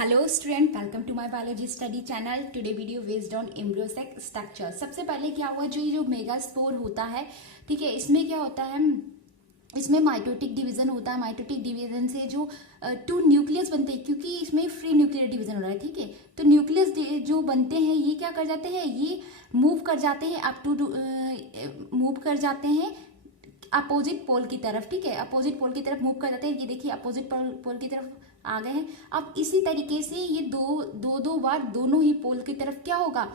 Hello student, welcome to my biology study channel. Today video based on embryo cell structure. सबसे पहले क्या हुआ, जो मेगास्पोर होता है, ठीक है, इसमें क्या होता है, इसमें माइटोटिक डिवीजन होता है। माइटोटिक डिवीजन से जो टू न्यूक्लियस बनते हैं, क्योंकि इसमें फ्री न्यूक्लियर डिवीजन हो रहा है, ठीक है। तो न्यूक्लियस जो बनते हैं ये क्या कर जाते हैं, ये मूव कर जाते हैं अप टू मूव कर जाते हैं अपोजिट पोल की तरफ, ठीक है। अपोजिट पोल की तरफ मूव कर जाते हैं। ये देखिए अपोजिट पोल की तरफ आ गए हैं। अब इसी तरीके से ये दो बार दोनों ही पोल की तरफ क्या होगा,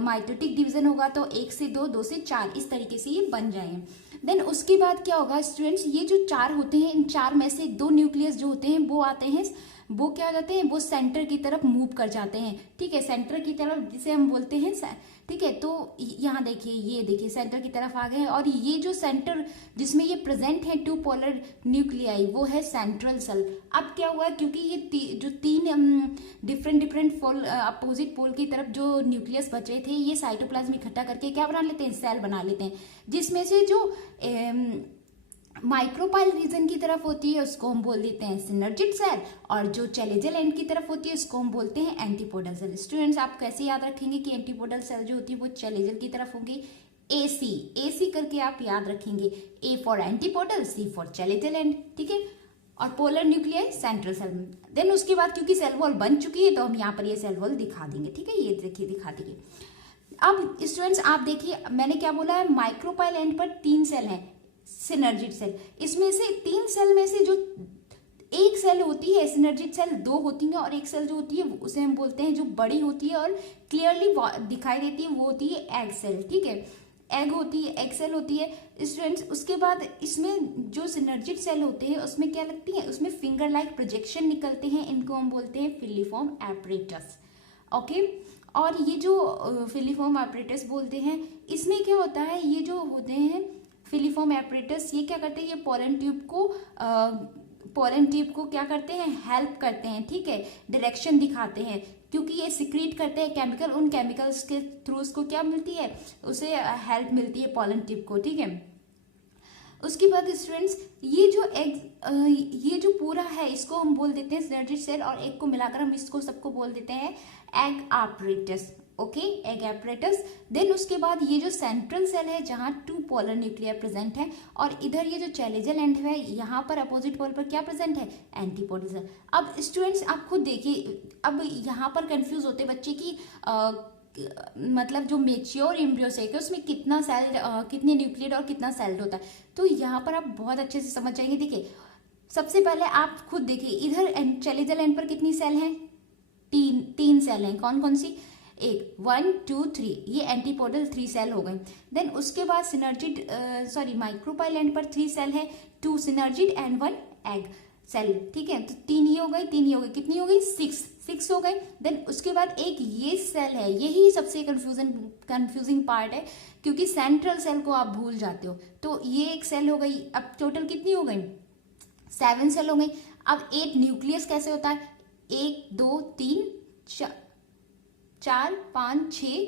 माइटोटिक डिवीजन होगा। तो 1 से 2, 2 से 4, इस तरीके से ये बन जाएंगे। देन उसके बाद क्या होगा स्टूडेंट्स, ये जो 4 होते हैं, इन 4 में से 2 न्यूक्लियस जो होते हैं वो आते हैं, वो क्या हो जाते हैं, वो सेंटर की तरफ मूव कर जाते हैं, ठीक है। सेंटर की तरफ जिसे हम बोलते हैं, ठीक है। तो यहाँ देखिए, ये देखिए सेंटर की तरफ आ गए हैं। और ये जो सेंटर जिसमें ये प्रेजेंट है 2 पोलर न्यूक्लियाई, वो है सेंट्रल सेल। अब क्या हुआ, क्योंकि ये जो 3 डिफरेंट पोल, अपोजिट पोल की तरफ जो न्यूक्लियस बचे थे, ये साइटोप्लाज्म इकट्ठा करके क्या बना लेते हैं, सेल बना लेते हैं। जिसमें से जो माइक्रोपाइल रीजन की तरफ होती है उसको हम बोल देते हैं सिनर्जिड सेल, और जो चैलेजल एंड की तरफ होती है उसको हम बोलते हैं एंटीपोडल सेल। स्टूडेंट्स, आप कैसे याद रखेंगे कि एंटीपोडल सेल जो होती है वो चैलेजल की तरफ होगी, AC करके आप याद रखेंगे। A for antipodal, C for chalazal end, ठीक है। और polar nuclei central cell. Then उसके बाद क्योंकि सेल वॉल बन चुकी है तो हम यहाँ पर ये सेल वॉल दिखा देंगे, ठीक है। ये देखिए दिखा देंगे। अब स्टूडेंट्स आप देखिए, मैंने क्या बोला है, माइक्रोपाइल एंड पर 3 सेल है, सिनर्जिड सेल। इसमें से 3 सेल में से जो एक सेल होती है सिनर्जिड सेल, 2 होती है, और एक सेल जो होती है उसे हम बोलते हैं, जो बड़ी होती है और क्लियरली दिखाई देती है, वो होती है एग सेल, ठीक है। एग होती है, एग सेल होती है स्टूडेंट्स। उसके बाद इसमें जो सिनर्जिड सेल होते हैं उसमें क्या लगती है, उसमें फिंगर लाइक प्रोजेक्शन निकलते हैं, इनको हम बोलते हैं फिलीफॉर्म एपरेटस, ओके। और ये जो फिलीफॉर्म एपरेटस बोलते हैं, इसमें क्या होता है, ये जो होते हैं फिलीफॉर्म एपरेटस, ये क्या करते हैं, ये पोलन ट्यूब को क्या करते हैं, हेल्प करते हैं, ठीक है, डायरेक्शन दिखाते हैं। क्योंकि ये सिक्रीट करते हैं केमिकल, उन केमिकल्स के थ्रू उसको क्या मिलती है, उसे हेल्प मिलती है पोलन ट्यूब को, ठीक है। उसके बाद स्टूडेंट्स, ये जो पूरा है इसको हम बोल देते हैं सिनर्जिड सेल, और एक को मिलाकर हम इसको सबको बोल देते हैं egg apparatus, okay, egg apparatus. Then उसके बाद ये जो सेंट्रल सेल है जहां 2 पोलर न्यूक्लियर प्रेजेंट है, और इधर ये जो चैलेजल एंड है, यहाँ पर अपोजिट पोल पर क्या प्रेजेंट है, एंटीपोडल सेल। अब स्टूडेंट्स आप खुद देखिए, अब यहाँ पर कंफ्यूज होते बच्चे की मतलब जो मेच्योर एम्ब्रियो सेल है उसमें कितना सेल, कितने न्यूक्लियड और कितना सेल्ड होता है। तो यहाँ पर आप बहुत अच्छे से समझ जाएंगे। देखिए सबसे पहले आप खुद देखिए, इधर चैलेजल एंड पर कितनी सेल हैं, 3 सेल हैं। कौन कौन सी, 1 2 3, ये एंटीपोडल 3 सेल हो गए। देन उसके बाद सिनर्जिड माइक्रोपाइल एंड पर 3 सेल है, 2 सिनर्जिड एंड 1 एग सेल, ठीक है। तो 3 ही हो गई, 3 ही हो गई, कितनी हो गई, 6 हो गए। देन उसके बाद एक ये सेल है, यही सबसे कंफ्यूजिंग पार्ट है, क्योंकि सेंट्रल सेल को आप भूल जाते हो। तो ये एक सेल हो गई। अब टोटल कितनी हो गई, 7 सेल हो गई। अब 8 न्यूक्लियस कैसे होता है, 1 2 3 4 5 6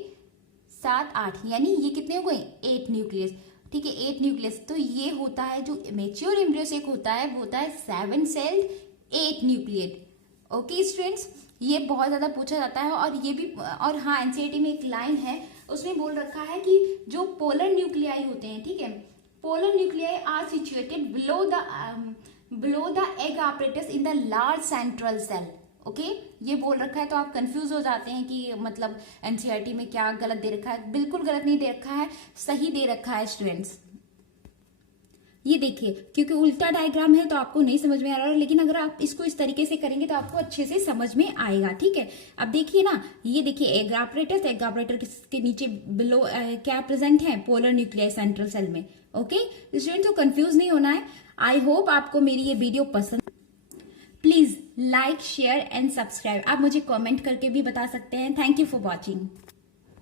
7 8, यानी ये कितने हो गए, 8 न्यूक्लियस, ठीक है, 8 न्यूक्लियस। तो ये होता है जो मेच्योर एम्ब्रियो सेल होता है, वो होता है 7 सेल्ड 8 न्यूक्लियड, ओके स्टूडेंट्स। ये बहुत ज्यादा पूछा जाता है, और ये भी, और हाँ एनसीईआरटी में एक लाइन है उसमें बोल रखा है कि जो पोलर न्यूक्लियाई होते हैं, ठीक है, polar nuclei are situated below the egg apparatus in the large central cell, okay. ये बोल रखा है, तो आप कंफ्यूज हो जाते हैं कि मतलब एनसीईआरटी में क्या गलत दे रखा है। बिल्कुल गलत नहीं दे रखा है, सही दे रखा है स्टूडेंट्स। ये देखिए, क्योंकि उल्टा डायग्राम है तो आपको नहीं समझ में आ रहा है, लेकिन अगर आप इसको इस तरीके से करेंगे तो आपको अच्छे से समझ में आएगा, ठीक है। अब देखिए ना, ये देखिए एग एपरेटर के नीचे बिलो क्या प्रेजेंट है, पोलर न्यूक्लियाई सेंट्रल सेल में, ओके स्टूडेंट्स। तो कंफ्यूज नहीं होना है। आई होप आपको मेरी ये वीडियो पसंद। Please like share and subscribe. आप मुझे कमेंट करके भी बता सकते हैं। Thank you for watching.